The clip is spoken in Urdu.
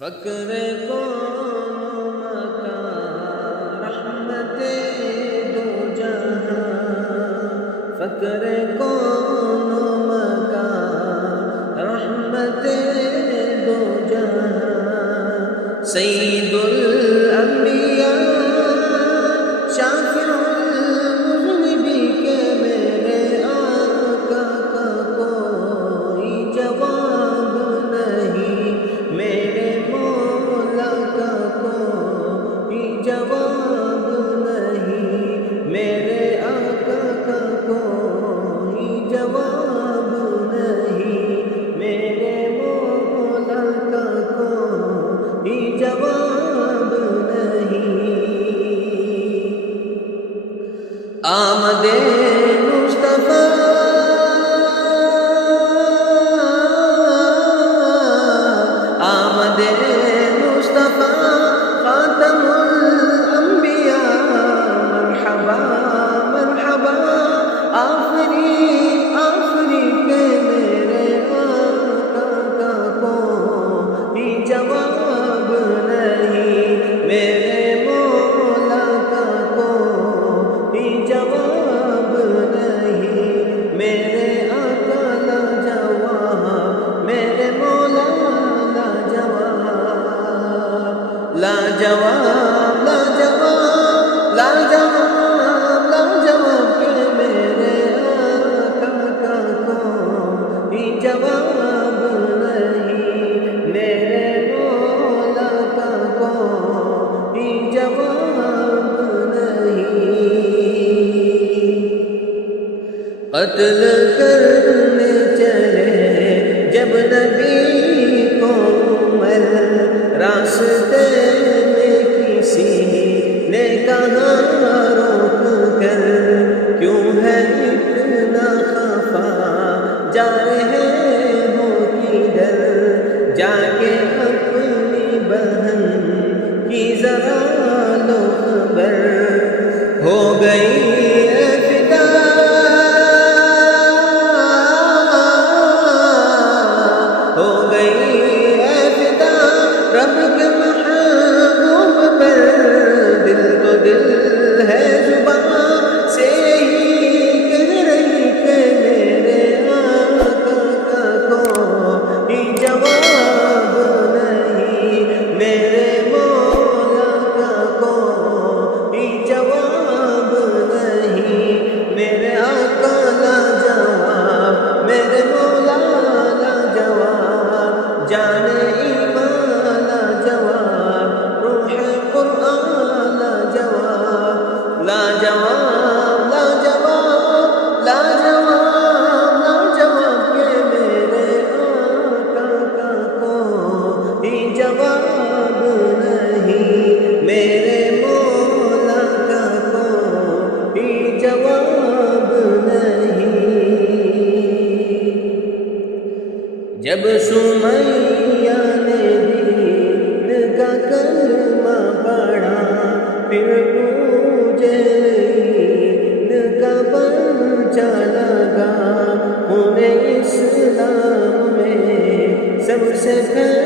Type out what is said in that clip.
فقر کون مکان رحمت دو جہاں، فقر کون مکان رحمت دو جہاں، سید الانبیاء شافع المذنبین کے میرے آقا کا کوئی جواب نہیں، میرے مولا کا کوئی جواب نہیں، میرے آقا کا کوئی جواب نہیں، میرے مولا کا کوئی جواب نہیں۔ آمد مصطفیٰ آمد مصطفیٰ خاتم الانبیاء، مرحبا مرحبا آخری آخری کے میرے آقا کا کوئی جواب نہیں، میرے مولا کا کوئی جواب نہیں، میرے آقا لاجواب، میرے مولا لاجواب لاجواب لاجواب لاجواب کہ میرے آقا کا کوئی جواب نہیں، میرے مولا کا کوئی جواب نہیں۔ قتل کرنے چلے جب نبی کو عمر، راستے میں کسی نے کہا روک کر، کیوں ہے اتنا خفا جا رہے ہو کدھر، جا کے اپنی بہن کی ذرا لو خبر، ہو گئی فدا ہو گئی فدا رب کے محبوب پر، دل تو دل ہے زباں سے ہی کہہ رہی کہ میرے آقا کا کوئی جواب نہیں، میرے مولا کا کوئی جواب نہیں، میرے آقا لاجواب، میرے مولا لاجواب، جانے ایمان لاجواب، روح قرآن لاجواب، لاجواب لاجواب لاجواب لاجواب کہ میرے آقا کا کوئی جواب نہیں، میرے مولا کا کوئی جواب نہیں۔ جب سمیہ نے دین کا کلمہ پڑھا، پھر مجھے دین کا پرچہ لگا، انہیں اسلام میں سب سے پہلے